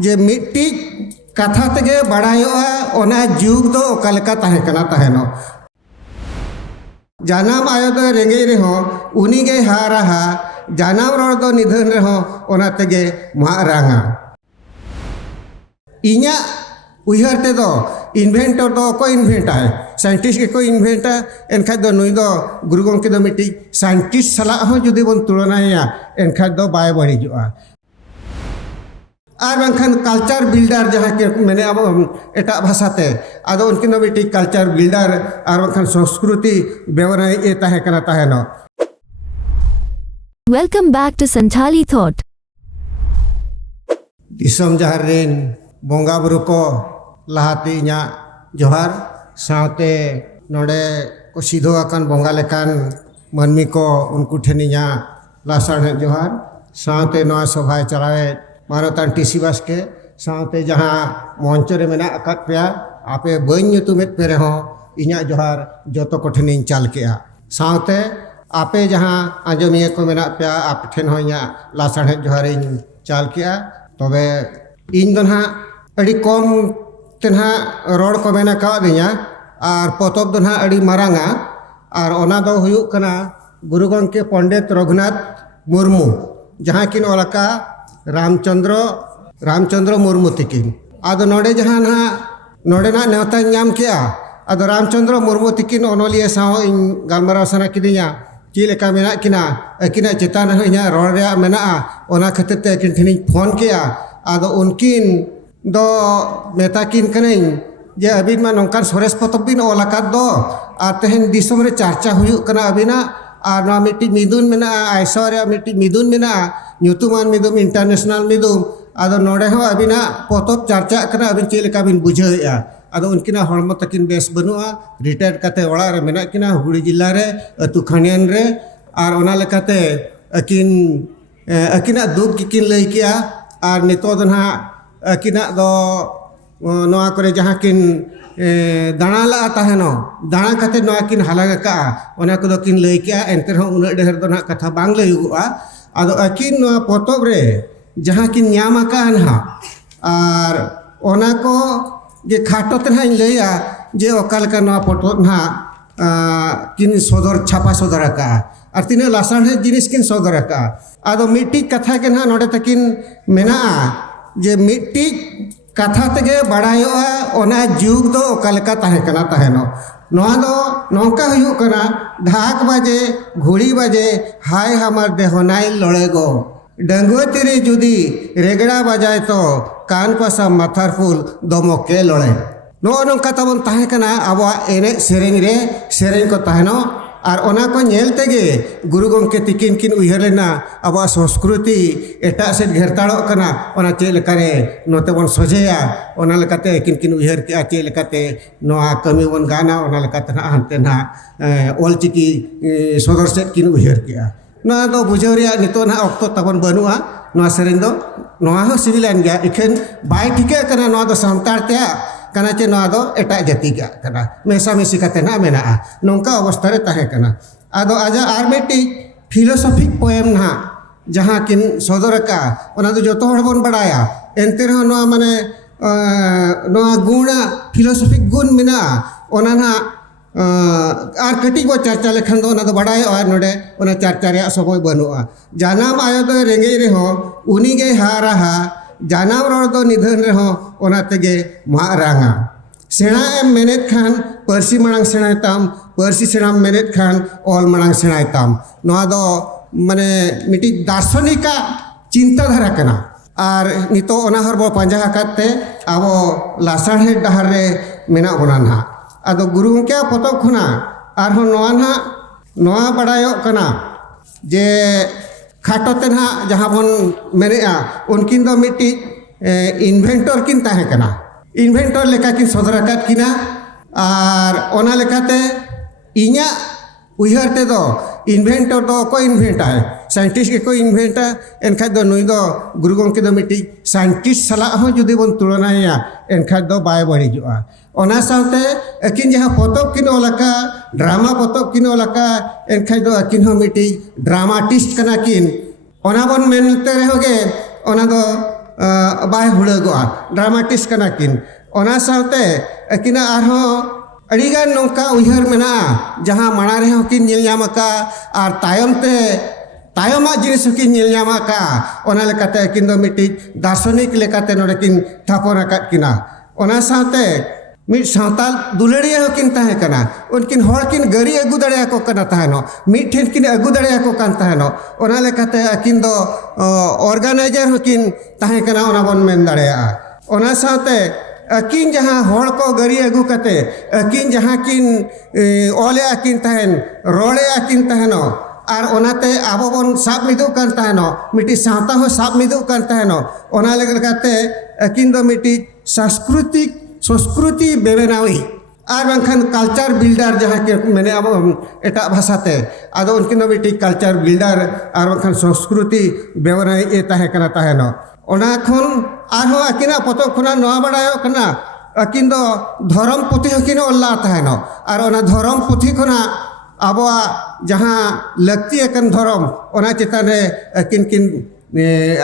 जे मिट्टी कथा तेगे बड़ायोआ ओना जुग दो ओकालेका ताहे कना ताहेनो जानाम आयो दो रेंगे रेहो उनीगे हाराहा जानाम रोड दो निधन रेहो ओना तेगे मारांगा इन्या उयहर ते दो इन्वेंटर दो को इन्वेंटा है साइंटिस्ट के को इन्वेंटा एनखा दो नुई दो गुरु गंके दो मिट्टी साइंटिस्ट सला हो जुदी बन तुलनाया एनखा दो बाय बढ़िजुआ और बंखान कल्चर बिल्डर जहाँ के मैंने अब एटा भाषाते आदो उनकिन मिट्टी कल्चर बिल्डर और बंखान संस्कृति बेवना ये ताहे कना ताहेनो। Welcome back to Santhali Thought. दिसम जहार रेन बोंगा बुरु को लाहाती इन्या जोहार साउते नोडे को सीधो आकान बोंगा लेकान मनमी को उनको ठेनिया लासार जोहार साउते नोआ सभाए चलावे मानवतान टीसी बस के साउते जहाँ मंचरे मेना अकात पेया आपे बन ᱧᱩᱛᱩᱢᱮᱫ पे रहो इन्या जोहार जोतो को ठेनिन चाल केया साउते आपे जहाँ आंजमिया को मेना पेया आप ठेन हो इन्या लासार जोहारिन चाल केया तबे इन दो ना अड़ी कम तेना रोड को मेना कादिया और पोतब दो ना अड़ी मारांगा और ओना दो हुयुक कना गुरु गंके पंडित रघुनाथ मुर्मू जहाँ किन ओलका रामचंद्र मुर्मू तिकिन आदो नोडे जहाँ ना नोडे ना नेवता नाम किया आदो रामचंद्र मुर्मू तिकिन ओनोलिया साव इन गालमाराव सना किदिया चीलेका मेना किना अकिना चेतान इन्या रोड रे मेना ओना खातिर ते अकिन ठिनी फोन किया आदो उनकिन दो मेता किन कनें जे अबिन मा नोंकान सोरेस पोतब बिन ओलाकात दो आर तेहन दिसम रे चर्चा हुयुक कना अबिना आर ना मिट्टी मिदुन मेना आइसोरे मिट्टी मिदुन मेना ᱧᱩᱛᱩᱢᱟᱱ मिदुम इंटरनेशनल मिदुम आदो नोडे हो अबिना पोतब चर्चा कना अबिन चेलेका बिन बुझाएआ आदो उनकिना हड़मो तकिन बेस बनुआ रिटायर्ड काते ओड़ा रे मेना किना हुगली जिल्ला रे अतु खानियान रे आर ओना लेकाते अकिना दुख किकिन लई किया आर नितो दो ना अकिना दो नोआ करे जहाँ किन दाना ला ताहेनो दाना काते नोआ किन हालागा का ओना को दो किन लई किया एंते हो उना ढेर दो ना कथा बांग लयुआ आदो अकिन नोआ पोतब रे जहाँ किन न्यामा का अनहा और ओना को जे खाटो तेना इन लैया जे ओकाल का नोआ पोतब ना किन सदर छापा सदर का और तीन लासार जिनिस किन सदर का आदो मिट्टी कथा के ना नोडे तकिन मेना जे मिट्टी कथा तेगे बड़ायोआ ओना जुग दो ओकालेका ताहे कना ताहेनो नोआ दो नौका हुयुक कना ढाक बाजे घुड़ी बाजे हाय हमार देहोनाई लड़ेगो डंगुआ तेरे जुदी रेगड़ा बजाए तो कान पासा माथार फूल दमो के लड़े नो नौका तबन ताहे कना आबो एने सेरेंग रे सेरेंग को ताहेनो और ओना को नेल तेगे गुरु गंके तिकिन किन उयहर लेना आबो संस्कृति एटा से घेरताड़ो कना ओना चे लेकारे नोते बन सजेया ओना लेकाते किन किन उयहर के चे लेकाते नोआ कमी बन गाना ओना लेकाते ना हनते ना ओलचिकी सदर सेट किन उयहर किया नोआ दो बुझावरिया नितो ना ऑक्तो तबन बनुआ नोआ सेरेंग दो नोआ हो सिविलियन गया इखन बाय ठिके कना नोआ दो सांतार ते कना चे नोआ दो एटा जाति का कना मेसा मेसी काते ना मेना नोंका अवस्था रे ताहे कना आदो आजा आर मिट्टी फिलोसॉफिक पोएम ना जहाँ किन सदर का ओना दो जोतो हड़ बन बड़ाया एंते रहो नोआ माने नोआ गुणा फिलोसॉफिक गुण मेना ओना ना आर कटी बो चर्चा लेखन दो ओना दो बड़ाय और नोडे ओना चर्चा रे समय बनुआ जानाम आयो दो रेंगे रे हो उनीगे हाराहा जानाम रोड दो निधन रहो ओना तेगे मारांगा सेना एम मेनेत खान परसी मणांग सेनाय ताम परसी सेना मेनेत खान ऑल मणांग सेनाय ताम नोआ दो माने मिटी दार्शनिका चिंताधारा कना और नितो ओना हर बो पंजा हकाते आबो लासाढ़े डहार रे मेना ओना ना आदो गुरु के पोतब खुना आर हो नोआ ना नोआ बड़ायो कना जे खाटो तेना जहाँ बन मेरेआ उनकिन दो मिट्टी इन्वेंटर किन ताहे कना इन्वेंटर लेका किन सदराकात किना और ओना लेकाते इन्या उयहर ते दो इन्वेंटर दो को इन्वेंटा है साइंटिस्ट के को इन्वेंटा एनखा दो नुई दो गुरु गंके दो मिट्टी साइंटिस्ट सला हो जुदी बन तुलनाया एनखा दो बाय बढ़िजुआ ओना साथे अकिन जहाँ पोतब किन ओलाका ड्रामा पोतब किन ओलाका एनखा दो अकिन हो मिट्टी ड्रामाटिस्ट कना किन ओना बन मेनते रहोगे ओना दो ᱵᱟᱭ ᱦᱩᱲᱟᱹᱜᱚᱜᱼᱟ ᱰᱨᱟᱢᱟᱴᱤᱥ ᱠᱟᱱᱟ ᱠᱤᱱ ᱚᱱᱟ ᱥᱟᱶᱛᱮ ᱟᱹᱠᱤᱱᱟᱜ ᱟᱨᱦᱚᱸ ᱟᱹᱰᱤᱜᱟᱱ ᱱᱚᱝᱠᱟ ᱩᱭᱦᱟᱹᱨ ᱢᱮᱱᱟᱜᱼᱟ ᱡᱟᱦᱟᱸ ᱢᱟᱲᱟᱝ ᱨᱮᱦᱚᱸ ᱠᱤᱱ ᱧᱮᱞ ᱧᱟᱢ ᱟᱠᱟᱜᱼᱟ ᱟᱨ ᱛᱟᱭᱚᱢᱟᱜ ᱡᱤᱱᱤᱥ ᱦᱚᱸᱠᱤन ᱧᱮᱞ ᱧᱟᱢ ᱟᱠᱟᱜᱼᱟ ᱚᱱᱟ ᱞᱮᱠᱟᱛᱮ ᱟᱹᱠᱤᱱ ᱫᱚ ᱢᱤᱫᱴᱤᱡ ᱫᱟᱨᱥᱚᱱᱤᱠ ᱞᱮᱠᱟᱛᱮ ᱱᱚᱰᱮ ᱠᱤᱱ ᱛᱷᱟᱯᱚᱱ ᱟᱠᱟᱫ ᱠᱤᱱᱟ ᱚᱱᱟ ᱥᱟᱶᱛᱮ ᱢᱤᱫ ᱥᱟᱶᱛᱟᱞ ᱫᱩᱞᱟᱹᱲᱤᱭᱟᱹ ᱦᱚᱸᱠᱤᱱ ᱛᱟᱦᱮᱸ ᱠᱟᱱᱟ ᱩᱱᱠᱤᱱ ᱦᱚᱲ ᱠᱤᱱ ᱜᱟᱹᱨᱤ ᱟᱹᱜᱩ ᱫᱟᱲᱮᱭᱟᱠᱚ ᱠᱟᱱᱟ ᱛᱟᱦᱮᱱᱚᱜ ᱢᱤᱫᱴᱷᱮᱱ ᱠᱤᱱ ᱟᱹᱜᱩ ᱫᱟᱲᱮᱭᱟᱠᱚ ᱠᱟᱱ ᱛᱟᱦᱮᱱᱚᱜ ᱚᱱᱟ ᱞᱮᱠᱟᱛᱮ ᱟᱹᱠᱤᱱ ᱫᱚ ᱚᱨᱜᱟᱱᱟᱭᱡᱟᱨ ᱦᱚᱸᱠᱤᱱ ᱛᱟᱦᱮᱸ ᱠᱟᱱᱟ ᱚᱱᱟ ᱵᱚᱱ ᱢᱮᱱ ᱫᱟᱲᱮᱭᱟᱜᱼᱟ ᱚᱱᱟ ᱥᱟᱶᱛᱮ ᱟᱹᱠᱤᱱ ᱡᱟᱦᱟᱸ ᱦᱚᱲ ᱠᱚ ᱜᱟᱹᱨᱤ ᱟᱹᱜᱩ ᱠᱟᱛᱮ ᱟᱹᱠᱤᱱ ᱡᱟᱦᱟᱸ ᱠᱤᱱ ᱚᱞᱮᱜᱼᱟ ᱠᱤᱱ ᱛᱟᱦᱮᱱ ᱨᱚᱲᱮᱜᱼᱟ ᱠᱤᱱ ᱛᱟᱦᱮᱱᱚᱜ ᱟᱨ ᱚᱱᱟᱛᱮ ᱟᱵᱚ ᱵᱚᱱ ᱥᱟᱵ ᱢᱤᱫᱚᱜ ᱠᱟᱱ ᱛᱟᱦᱮᱱᱚᱜ ᱢᱤᱫᱴᱤᱡ ᱥᱟᱶᱛᱟ ᱦᱚᱸ ᱥᱟᱵ ᱢᱤᱫᱚᱜ ᱠᱟᱱ ᱛᱟᱦᱮᱱᱚᱜ ᱚᱱᱟ ᱞᱮᱠᱟᱛᱮ ᱟᱹᱠᱤᱱ ᱫᱚ ᱢᱤᱫᱴᱤᱡ সংস্কৃতি বেবেনাওয়ি আর বাংখান কালচার বিল্ডার যাহাকে মানে আবো এটা ভাষাতে আদো উনকিন দো মিটি কালচার বিল্ডার আর বাংখান সংস্কৃতি বেবেনাওয়ি এ তাহে কানা তাহেনো ওনা খন আরহো আকিনা পতক খনা নোয়া বাড়ায়ো কানা আকিন দো ধরম পুথি হকিন অল্লা তাহেনো আর ওনা ধরম পুথি খনা আবোয়া যাহা লাক্তি আকান ধরম ওনা চেতানে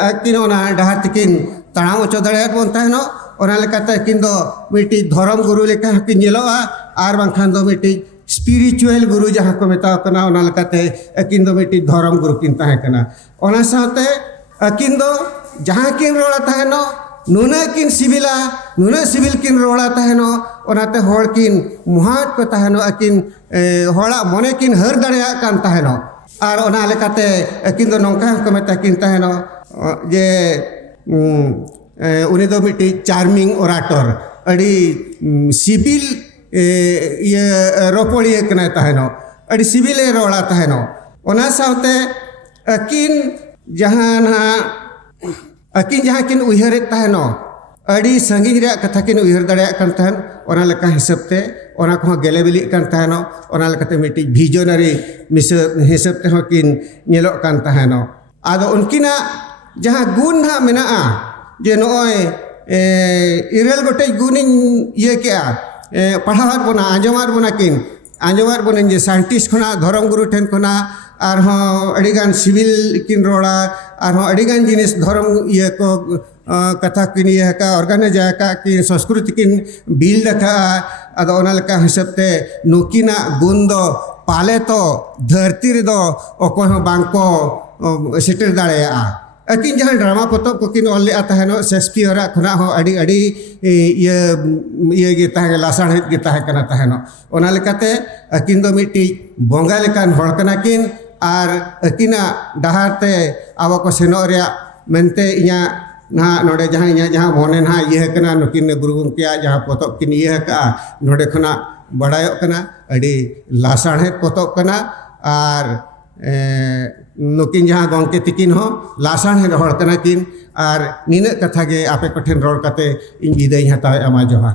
আকিন ওনা ডাহার তিকিন তাড়াম অচো দাড়ায়াত বন তাহেনো ᱚᱱᱟ ᱞᱮᱠᱟᱛᱮ ᱟᱹᱠᱤᱱ ᱫᱚ ᱢᱤᱫᱴᱤᱡ ᱫᱷᱚᱨᱚᱢ ᱜᱩᱨᱩ ᱞᱮᱠᱟ ᱦᱚᱸᱠᱤᱱ ᱧᱮᱞᱚᱜᱼᱟ ᱟᱨ ᱵᱟᱝᱠᱷᱟᱱ ᱫᱚ ᱢᱤᱫᱴᱤᱡ ᱥᱯᱤᱨᱤᱪᱩᱣᱟᱞ ᱜᱩᱨᱩ ᱡᱟᱦᱟᱸ ᱠᱚ ᱢᱮᱛᱟᱣ ᱠᱟᱱᱟ ᱚᱱᱟ ᱞᱮᱠᱟᱛᱮ ᱟᱹᱠᱤᱱ ᱫᱚ ᱢᱤᱫᱴᱤᱡ ᱫᱷᱚᱨᱚᱢ ᱜᱩᱨᱩ ᱠᱤᱱ ᱛᱟᱦᱮᱸ ᱠᱟᱱᱟ ᱚᱱᱟ ᱥᱟᱶᱛᱮ ᱟᱹᱠᱤᱱ ᱫᱚ ᱡᱟᱦᱟᱸ ᱠᱤᱱ ᱨᱚᱲᱟ ᱛᱟᱦᱮᱱᱚᱜ ᱱᱩᱱᱟᱹᱜ ᱠᱤᱱ ᱥᱤᱵᱤᱞᱟ ᱱᱩᱱᱟᱹᱜ ᱥᱤᱵᱤᱞ ᱠᱤᱱ ᱨᱚᱲᱟ ᱛᱟᱦᱮᱱᱚᱜ ᱚᱱᱟᱛᱮ ᱦᱚᱲ ᱠᱤᱱ ᱢᱩᱦᱟᱹᱫ ᱠᱚ ᱛᱟᱦᱮᱱᱚᱜ ᱟᱹᱠᱤᱱ ᱦᱚᱲᱟᱜ ᱢᱚᱱᱮ ᱠᱤᱱ ᱦᱟᱹᱨ ᱫᱟᱲᱮᱭᱟᱜ ᱠᱟᱱ ᱛᱟᱦᱮᱱᱚᱜ ᱟᱨ ᱚᱱᱟ ᱞᱮᱠᱟᱛᱮ ᱟᱹᱠᱤᱱ ᱫᱚ ᱱᱚᱝᱠᱟ ᱦᱚᱸᱠᱚ ᱢᱮᱛᱟ ᱠᱤᱱ ᱛᱟᱦᱮᱱᱚᱜ ᱡᱮ उनी दो मिट्टी चार्मिंग ओराटर अड़ी सिबिल ये रोपड़िए कना तहनो अड़ी सिबिल रोड़ा तहनो ओना सावते अकिन जहाँ किन उयहरे तहनो अड़ी संगीन रे कथा किन उयहर दाड़े कन तहन ओना लेका हिसाबते ओना को गेले बिली कन तहनो ओना लेकाते मिट्टी विजनरी हिसाबते हो किन नेलो कन तहनो आदो उनकिना जहाँ गुण ना मेनाआ जे नॉय इरल गोटे गुनिन ये क्या पढ़ावात बोना आंजमात बोना किन आंजमात बोना जे साइंटिस्ट खना धर्म गुरु ठेन खना आर हो अड़ीगान सिविल किन रोड़ा आर हो अड़ीगान जिनिस धर्म ये को कथा किन ये का ऑर्गेनाइज का कि संस्कृति किन बिल्ड का अद ओना लेका हिसाबते नुकिना गुण दो पाले तो धरती रे दो ओको बांको सेटर दाड़ेया अकिन जहाँ ड्रामा पतब को किन ऑल तहनो शेक्सपियर खुना हो अड़ी अड़ी ये गे तहे लासाड़े गे तहे कना तहनो ओना लेकाते अकिन दो मिट्टी बोंगा लेकान हड़ कना किन आर अकिना डहारते आबो को सेनो रे मेनते इया ना नोडे जहाँ मोने ना ये कना नुकिन गुरु गंकिया जहाँ पतब किन ये का नोडे खना बड़ायो कना अड़ी लासाड़े पतब कना आर नुकिन जहाँ गंके तिकिन हो लासाण है हड़ कना किन आर नीना कथा गे आपे कोठेन रोड कते इन विदाई हतावे अमा जोहार।